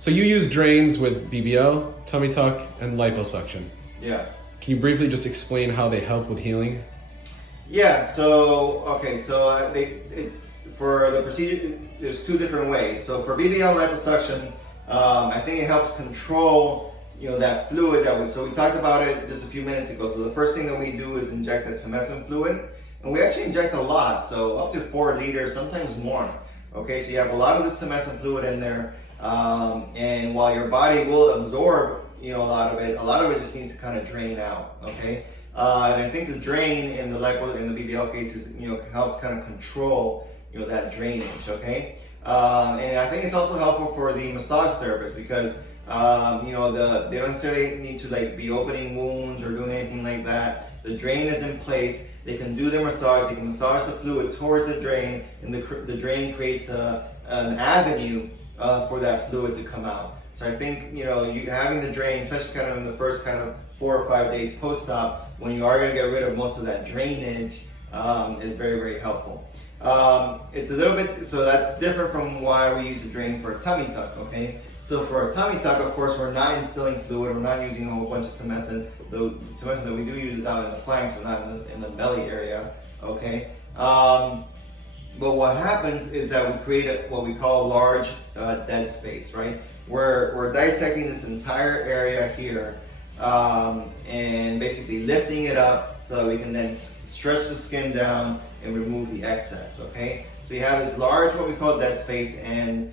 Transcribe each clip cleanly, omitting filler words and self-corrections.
So you use drains with BBL, tummy tuck, and liposuction. Yeah. Can you briefly just explain how they help with healing? Yeah, so, okay, so it's for the procedure, there's two different ways. So for BBL liposuction, I think it helps control, that fluid so we talked about it just a few minutes ago. So the first thing that we do is inject a tumescent fluid, and we actually inject a lot, so up to 4 liters, sometimes more. Okay, so you have a lot of this tumescent fluid in there, and while your body will absorb, a lot of it just needs to kind of drain out. Okay. And I think the drain in the BBL cases, helps kind of control, that drainage, okay? And I think it's also helpful for the massage therapist because, they don't necessarily need to be opening wounds or doing anything like that. The drain is in place. They can do their massage. They can massage the fluid towards the drain, and the drain creates an avenue for that fluid to come out. So I think, you having the drain, especially kind of in the first kind of 4 or 5 days post-op, when you are going to get rid of most of that drainage, is very, very helpful. It's a little bit, so that's different from why we use the drain for a tummy tuck, okay? So for a tummy tuck, of course, we're not instilling fluid, we're not using a whole bunch of tumescent. The tumescent that we do use is out in the flanks, but not in the belly area, okay? But what happens is that we create what we call a large dead space, right? We're dissecting this entire area here, and basically lifting it up so that we can then stretch the skin down and remove the excess, okay? So you have this large, what we call dead space, and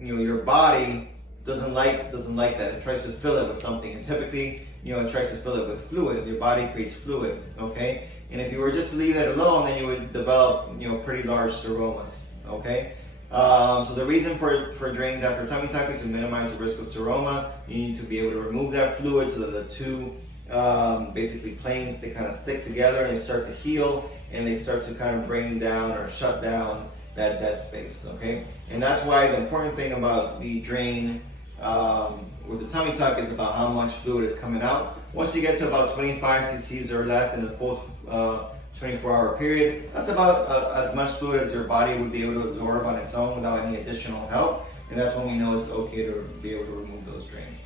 your body doesn't like that. It tries to fill it with something, and typically, it tries to fill it with fluid. Your body creates fluid, okay? And if you were just to leave it alone, then you would develop, pretty large seromas, okay? So the reason for drains after tummy tuck is to minimize the risk of seroma. You need to be able to remove that fluid so that the two basically planes, they kind of stick together and they start to heal, and they start to kind of bring down or shut down that dead space, okay? And that's why the important thing about the drain with the tummy tuck is about how much fluid is coming out. Once you get to about 25 cc's or less in the full 24-hour period, that's about as much fluid as your body would be able to absorb on its own without any additional help. And that's when we know it's okay to be able to remove those drains.